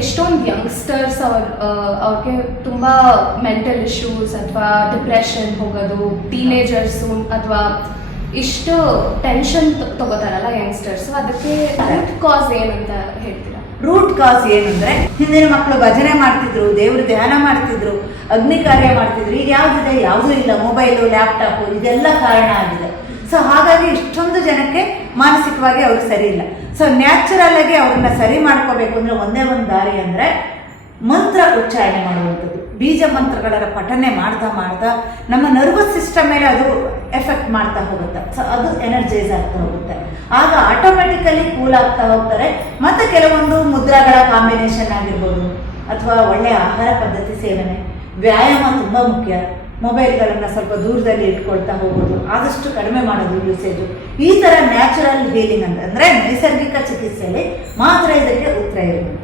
ಎಷ್ಟೊಂದು ಯಂಗ್ಸ್ಟರ್ಸ್ ಅವ್ರಿಗೆ ತುಂಬ ಮೆಂಟಲ್ ಇಶ್ಯೂಸ್ ಅಥವಾ ಡಿಪ್ರೆಷನ್ ಹೋಗೋದು, ಟೀನೇಜರ್ಸು ಅಥವಾ ಇಷ್ಟು ಟೆನ್ಷನ್ ತಗೋತಾರಲ್ಲ ಯಂಗ್ಸ್ಟರ್ಸ್, ಅದಕ್ಕೆ ರೂಟ್ ಕಾಸ್ ಏನಂತ ಹೇಳ್ತೀರಾ? ರೂಟ್ ಕಾಸ್ ಏನಂದ್ರೆ, ಹಿಂದಿನ ಮಕ್ಕಳು ಭಜನೆ ಮಾಡ್ತಿದ್ರು, ದೇವ್ರ ಧ್ಯಾನ ಮಾಡ್ತಿದ್ರು, ಅಗ್ನಿ ಕಾರ್ಯ ಮಾಡ್ತಿದ್ರು. ಈಗ ಯಾವ್ದಿದೆ? ಯಾವುದೂ ಇಲ್ಲ. ಮೊಬೈಲು, ಲ್ಯಾಪ್ಟಾಪು ಇದೆಲ್ಲ ಕಾರಣ ಆಗಿದೆ. ಸೊ ಹಾಗಾಗಿ ಇಷ್ಟೊಂದು ಜನಕ್ಕೆ ಮಾನಸಿಕವಾಗಿ ಅವ್ರು ಸರಿ ಇಲ್ಲ. ಸೊ ನ್ಯಾಚುರಲ್ ಆಗಿ ಅವ್ರನ್ನ ಸರಿ ಮಾಡ್ಕೋಬೇಕು ಅಂದ್ರೆ ಒಂದೇ ಒಂದು ದಾರಿ ಅಂದ್ರೆ ಮಂತ್ರ ಉಚ್ಚಾರಣೆ ಮಾಡುವಂಥದ್ದು. ಬೀಜ ಮಂತ್ರಗಳ ಪಠನೆ ಮಾಡ್ತಾ ನಮ್ಮ ನರ್ವಸ್ ಸಿಸ್ಟಮ್ ಮೇಲೆ ಅದು ಎಫೆಕ್ಟ್ ಮಾಡ್ತಾ ಹೋಗುತ್ತೆ. ಸೊ ಅದು ಎನರ್ಜೈಸ್ ಆಗ್ತಾ ಹೋಗುತ್ತೆ. ಆಗ ಆಟೋಮೆಟಿಕಲಿ ಕೂಲ್ ಆಗ್ತಾ ಹೋಗ್ತಾರೆ. ಮತ್ತೆ ಕೆಲವೊಂದು ಮುದ್ರಾಗಳ ಕಾಂಬಿನೇಷನ್ ಆಗಿರ್ಬೋದು, ಅಥವಾ ಒಳ್ಳೆಯ ಆಹಾರ ಪದ್ಧತಿ ಸೇವನೆ, ವ್ಯಾಯಾಮ ತುಂಬ ಮುಖ್ಯ. ಮೊಬೈಲ್ಗಳನ್ನು ಸ್ವಲ್ಪ ದೂರದಲ್ಲಿ ಇಟ್ಕೊಳ್ತಾ ಹೋಗೋದು, ಆದಷ್ಟು ಕಡಿಮೆ ಮಾಡೋದು ಯೂಸೇಜು. ಈ ಥರ ನ್ಯಾಚುರಲ್ ಹೀಲಿಂಗ್ ಅಂದರೆ ನೈಸರ್ಗಿಕ ಚಿಕಿತ್ಸೆಯಲ್ಲಿ ಮಾತ್ರ ಇದಕ್ಕೆ ಉತ್ತರ ಇರುತ್ತೆ.